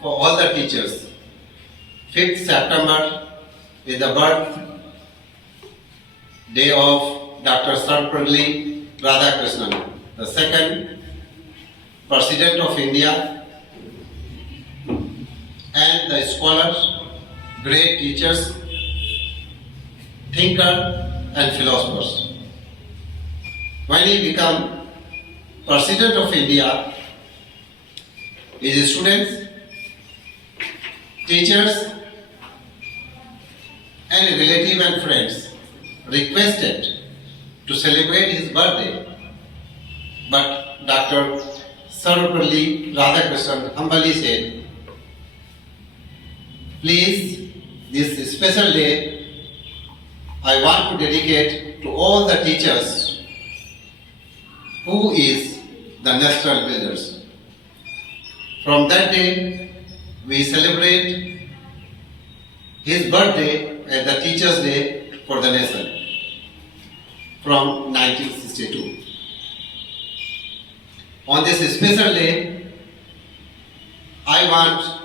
for all the teachers. 5th September is the birthday of Dr. Sarvepalli Radhakrishnan, the second President of India, and the scholars, great teachers, thinkers and philosophers. When he became President of India, his students, teachers and relatives and friends requested to celebrate his birthday. But Dr. Sarvepalli Radhakrishnan humbly said, please, this special day I want to dedicate to all the teachers who is the national builders. From that day, we celebrate his birthday as the Teachers' Day for the nation from 1962. On this special day, I want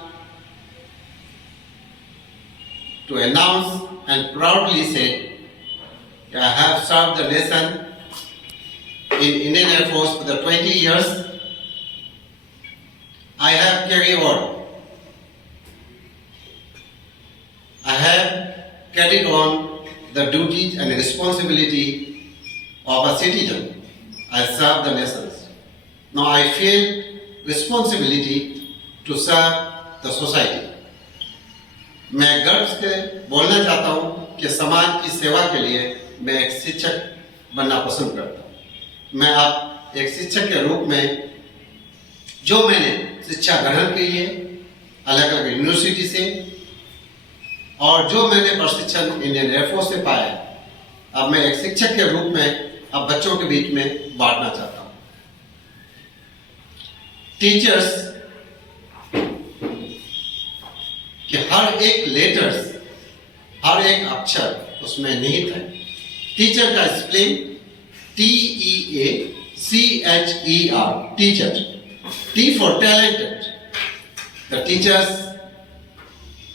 to announce and proudly say, I have served the nation in Indian Air Force for the 20 years. I have carried on. I have carried on the duties and responsibility of a citizen. I serve the nations. Now I feel responsibility to serve the society. मैं गर्व से बोलना चाहता हूँ कि समाज की सेवा के लिए मैं एक शिक्षक बनना पसंद करता हूँ। मैं आप एक शिक्षक के रूप में जो मैंने शिक्षा ग्रहण की है अलग अलग यूनिवर्सिटी से और जो मैंने प्रशिक्षण इंडियन एयरफोर्स से पाया, अब मैं एक शिक्षक के रूप में अब बच्चों के बीच में बांटना चाहता हूँ। टीचर्स कि हर एक लेटर्स, हर एक अक्षर उसमें निहित है। टीचर का spelling TEACHER, teacher. T for talented. The teachers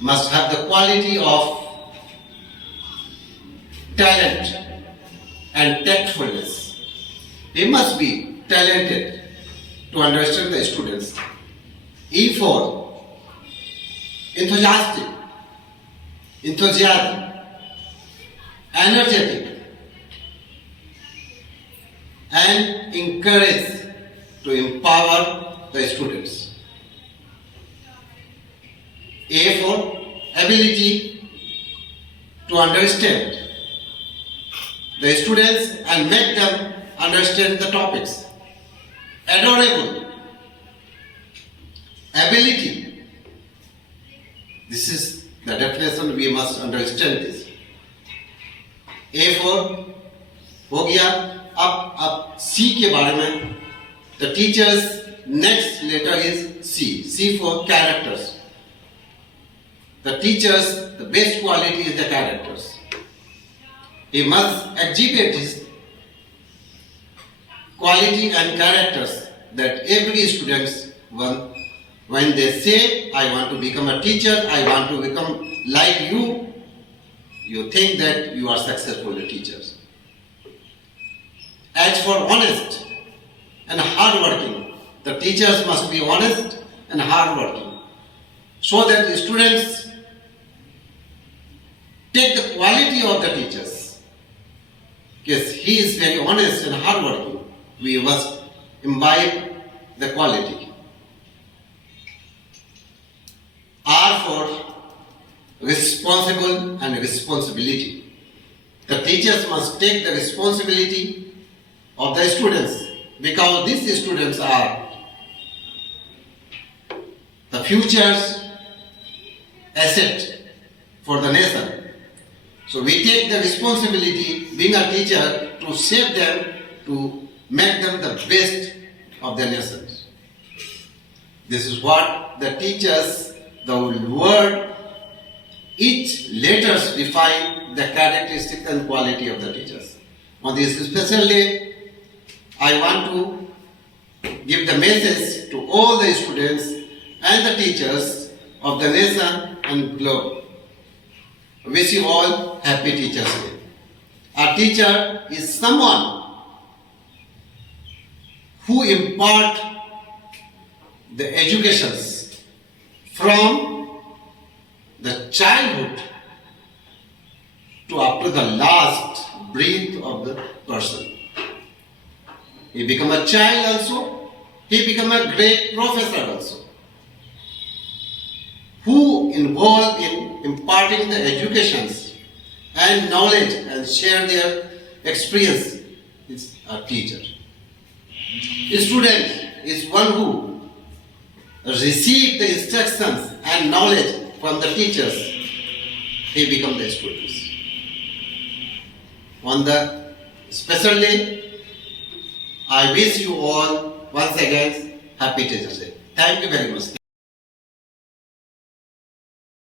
must have the quality of talent and tactfulness. They must be talented to understand the students. E for enthusiasm, energetic, and encourage to empower the students. A for ability to understand the students and make them understand the topics. Adorable, ability. This is the definition, we must understand this. A for हो गया। अब C के बारे में, the teacher's next letter is C. C for characters. The teacher's the best quality is the characters. He must exhibit his quality and characters that every student when they say, I want to become a teacher, I want to become like you, you think that you are successful teachers. As for honest and hardworking, the teachers must be honest and hardworking, so that the students take the quality of the teachers. Because he is very honest and hardworking, we must imbibe the quality. R for responsible and responsibility. The teachers must take the responsibility of the students, because these students are the future's asset for the nation. So we take the responsibility, being a teacher, to shape them, to make them the best of the nation. This is what the teachers, the word, each letters define the characteristics and quality of the teachers. On this special day, I want to give the message to all the students and the teachers of the nation and globe. Wish you all happy Teachers Day. A teacher is someone who impart the educations from the childhood to up to the last breath of the person. He become a child also, he become a great professor also. Who involved in imparting the educations and knowledge and share their experience is a teacher. A student is one who receive the instructions and knowledge from the teachers. He become the students. On the special day, I wish you all once again happy Teachers Day. Thank you very much.